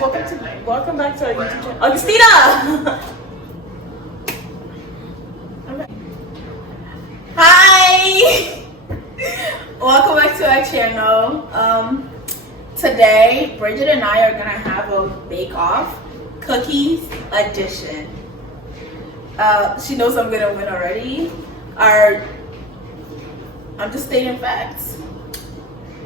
welcome back to our YouTube channel. Augustina! Hi! Welcome back to our channel. Today, Bridget and I are gonna have a bake-off cookies edition. She knows I'm gonna win already. I'm just stating facts.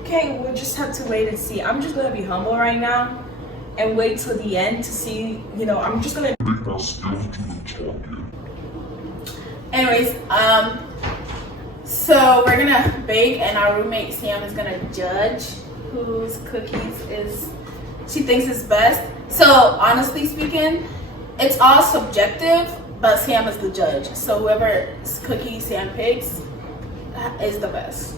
Okay, we'll just have to wait and see. I'm just gonna be humble right now and wait till the end to see, I'm just gonna make my skills do the talking. Anyways, so we're gonna bake and our roommate Sam is gonna judge whose cookies she thinks is best. So honestly speaking, it's all subjective, but Sam is the judge. So whoever's cookie Sam picks is the best.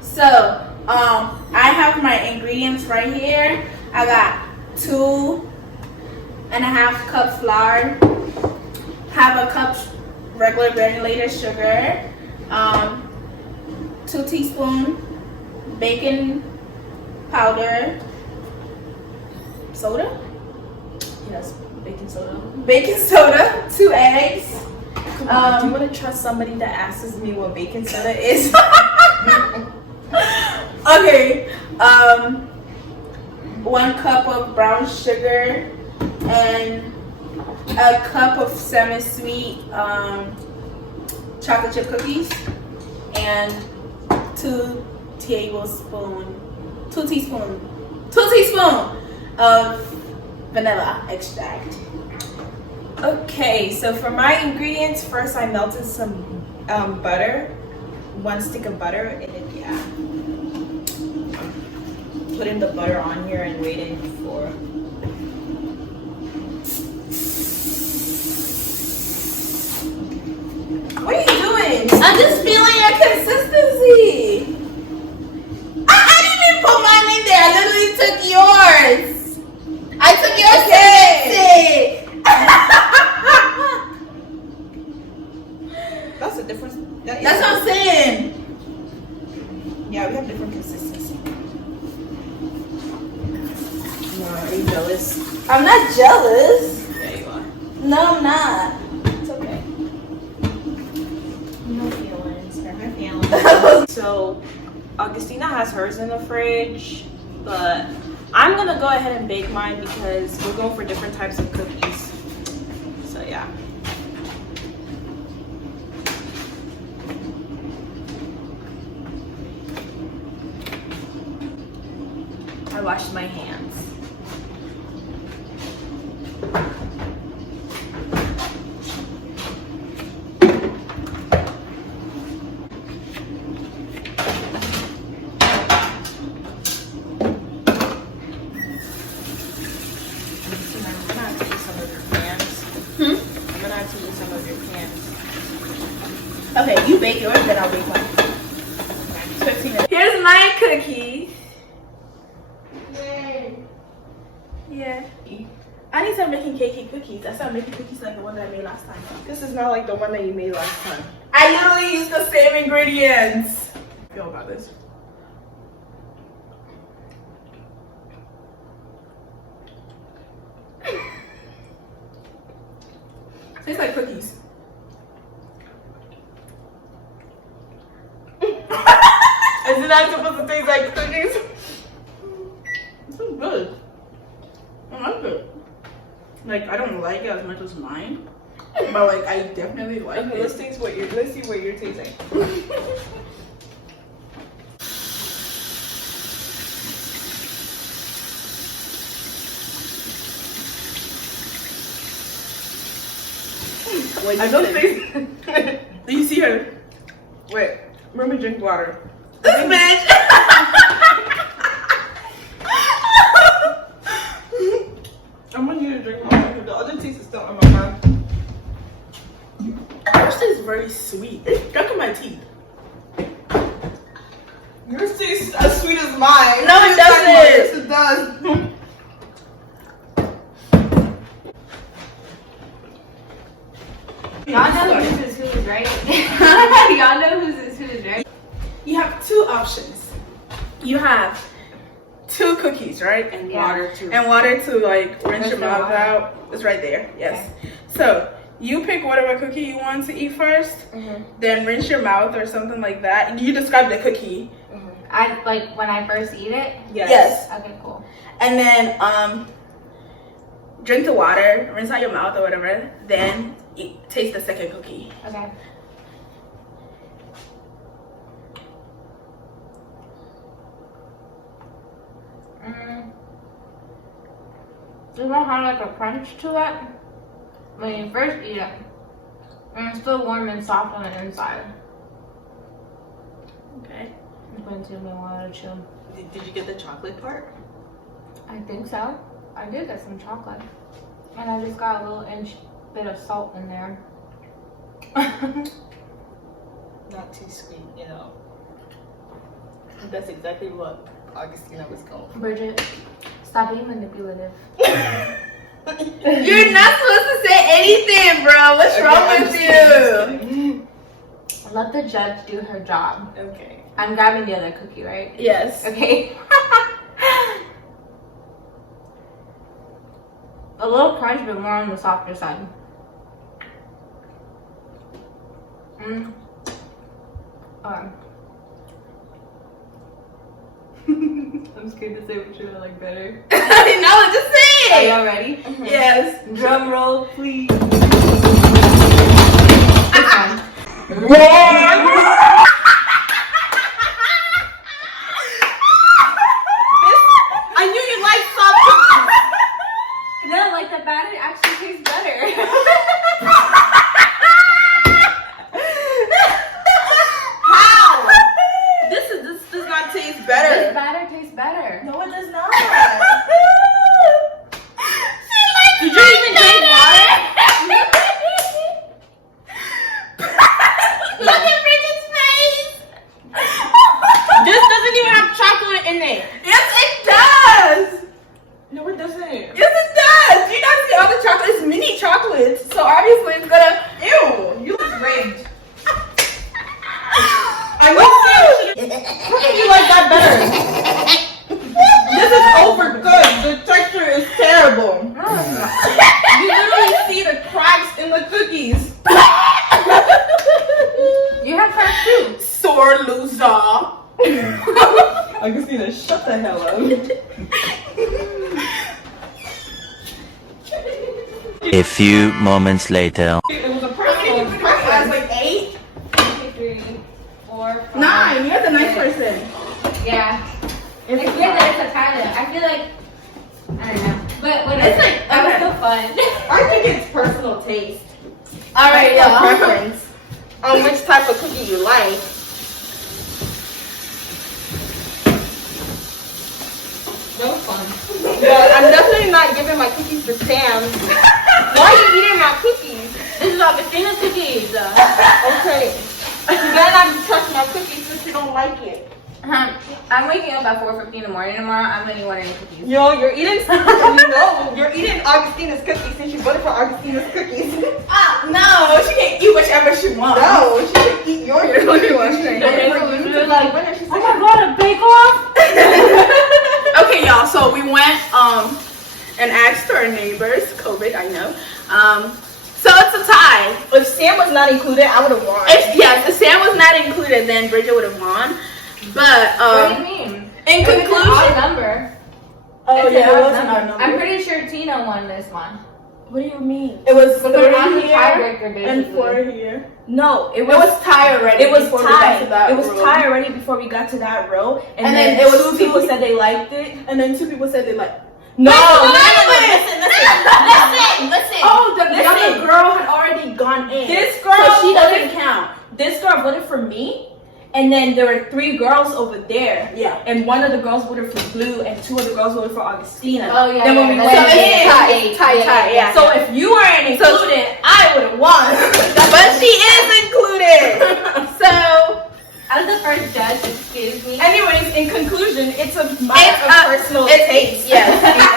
So, I have my ingredients right here. I got 2.5 cups flour, half a cup regular granulated sugar, 2 teaspoons baking powder, soda? Yes, baking soda. Baking soda, 2 eggs. Come on, do you want to trust somebody that asks me what baking soda is? Okay, 1 cup of brown sugar and a cup of semi-sweet chocolate chip cookies and 2 teaspoons of vanilla extract. Okay, so for my ingredients, first I melted some butter, 1 stick of butter, and putting the butter on here and waiting for. What are you doing? I'm just feeling your consistency. I didn't even put mine in there. I literally took yours. I took yours. That's a difference. That's what I'm saying. Yeah, we have different consistency. Are you jealous? I'm not jealous. Yeah, you are. No, I'm not. It's okay. No feelings. Hurt my feelings. So, Augustina has hers in the fridge, but I'm gonna go ahead and bake mine because we're going for different types of cookies. So, yeah. I washed my hands. Okay, you bake yours, then I'll bake mine. 15 minutes. Here's my cookies. Yeah. I need to start making cakey cookies. I started making cookies like the one that I made last time. This is not like the one that you made last time. I literally used the same ingredients. How do you feel about this? Tastes like cookies. Is it not supposed to taste like cookies? This is good. I like it. Like, I don't like it as much as mine, but like, I definitely like Okay, it. let's see what you're tasting. Wait, I don't think. Do you see her? Wait, let me drink water. This bitch. I'm gonna need to drink water because the other taste is still in my mouth. Yours is very sweet. Look at my teeth. Yours tastes as sweet as mine. No, it doesn't. Yes, it does. Y'all know whose is whose, right? Y'all know whose is whose, right? You have 2 options. You have 2 cookies, right? And Yeah. water too. And water to like rinse your the mouth water? out. It's right there. Yes. So you pick whatever cookie you want to eat first, then rinse your mouth or something like that. You describe the cookie. I like when I first eat it. Yes. Okay, cool. And then drink the water, rinse out your mouth or whatever. Then taste the second cookie. Okay. Does it have like a crunch to it when you first eat it? And it's still warm and soft on the inside. Okay. It's going to me while I chew. Did you get the chocolate part? I think so. I did get some chocolate. And I just got a little bit of salt in there. Not too sweet, you know. That's exactly what Augustina was going for. Bridget, stop being manipulative. You're not supposed to say anything, bro. What's wrong with you? Let the judge do her job. Okay. I'm grabbing the other cookie, right? Yes. Okay. A little crunch, but more on the softer side. Okay. I'm scared to say which one I like better. No, just say Are it. y'all ready? Yes. Drum roll, please. I knew you liked soft cookies. No, like the batter actually tastes better. How? This does not taste This better. batter tastes better. No, it does not. Did you even drink water? Look at Bridget's face. This doesn't even have chocolate in it. Yes, it does. No, it doesn't. Yes, it does. You not see all the chocolate? It's mini chocolates, so obviously it's gonna. Ew, you look rigged. I would say how can you like that better? This is over good. The texture is terrible. You literally see the cracks in the cookies. You have crunch too. Sore loser. Augustina, shut the hell up. A few moments later. It was a personal That's like 8, 3, 4, 5. 9. You're the nice person. Yeah. It's weird that it's a pilot. I feel like I don't know. But whatever. It's like- that was okay. so fun. I think it's personal taste. All right, Personal y'all. preference on which type of cookie you like. That was fun. But I'm definitely not giving my cookies to Sam. Why are you eating my cookies? This is Augustina's cookies. Okay. You better not touch my cookies since you don't like it. I'm waking up at 4:50 in the morning tomorrow. I'm gonna eat one of your cookies. Yo, you're eating you're eating Augustina's cookies since you voted for Augustina's cookies. No, she can eat whichever she wants. No, she should eat your cookies. Like, oh my god, a bake off? Okay, y'all. So we went and asked our neighbors. COVID, I know. So it's a tie. If Sam was not included, I would have won. If Sam was not included, then Bridget would have won. But What do you mean? in It was an odd conclusion, number. oh It's yeah, an it odd wasn't our I'm number. pretty sure Tina won this one. What do you mean? It was Because 3 I'm the here tiebreaker, and basically. 4 here. No, It was tie already. It was before we got tie. to that It was room. tie already before we got to that row, and And then then it was two people two- said they liked it. And then 2 people said they like. No, Listen. listen. Oh, the Listen. other girl had already gone in. This girl so she voted- doesn't count. This girl voted for me, and then there were 3 girls over there. Yeah. And one of the girls voted for Blue, and 2 of the girls voted for Augustina. Oh, yeah, Then when yeah, we that's went So in, it's tie, yeah. So if you weren't included, I would have won. But she is included. So As the first judge, excuse me. Anyways, in conclusion, it's a matter of personal taste. Yes,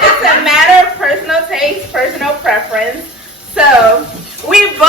it's a matter of personal taste, personal preference. So we both